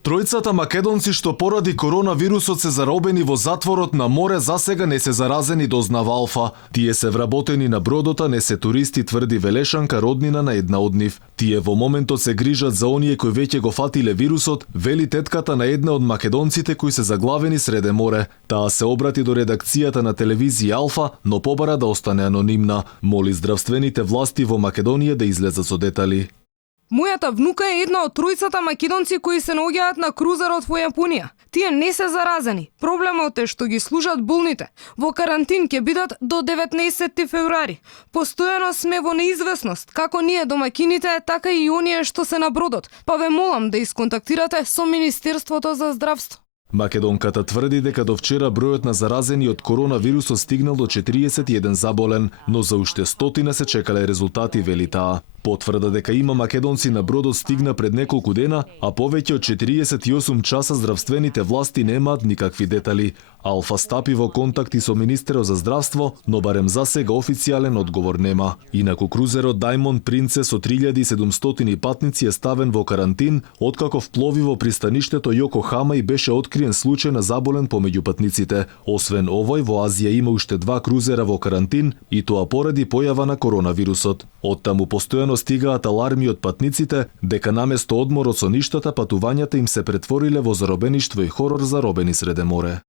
Тројцата македонци што поради коронавирусот се заробени во затворот на море засега не се заразени, дознава Алфа. Тие се вработени на бродота, не се туристи, тврди Велешанка, роднина на една од нив. Тие во моментот се грижат за оние кои веќе го фатиле вирусот, вели тетката на една од македонците кои се заглавени среде море. Таа се обрати до редакцијата на телевизија Алфа, но побара да остане анонимна. Моли здравствените власти во Македонија да излезат со детали. Мојата внука е една од тројцата македонци кои се наоѓаат на крузерот во Јапонија. Тие не се заразени. Проблемот е што ги служат болните. Во карантин ќе бидат до 19 февруари. Постојано сме во неизвестност, како ние домакините, така и оние што се на бродот. Па ве молам да исконтактирате со Министерството за здравство. Македонката тврди дека до вчера бројот на заразени од коронавирусот стигнал до 41 заболен, но за уште стотина се чекале резултати, вели таа. Потврда дека има македонци на бродот стигна пред неколку дена, а повеќе од 48 часа здравствените власти немаат никакви детали. Алфа стапи во контакти со Министерот за здравство, но барем за сега официјален одговор нема. Инаку крузерот Diamond Princess со 3700 патници е ставен во карантин, откако вплови во пристаништето Јокохама и беше откриен случај на заболен помеѓу патниците. Освен овој, во Азија има уште 2 крузера во карантин, и тоа поради појава на коронавирусот. Оттаму постојано стигаат аларми од патниците дека наместо одмор од соништата, патувањата им се претвориле во заробеништво и хорор заробени среде море.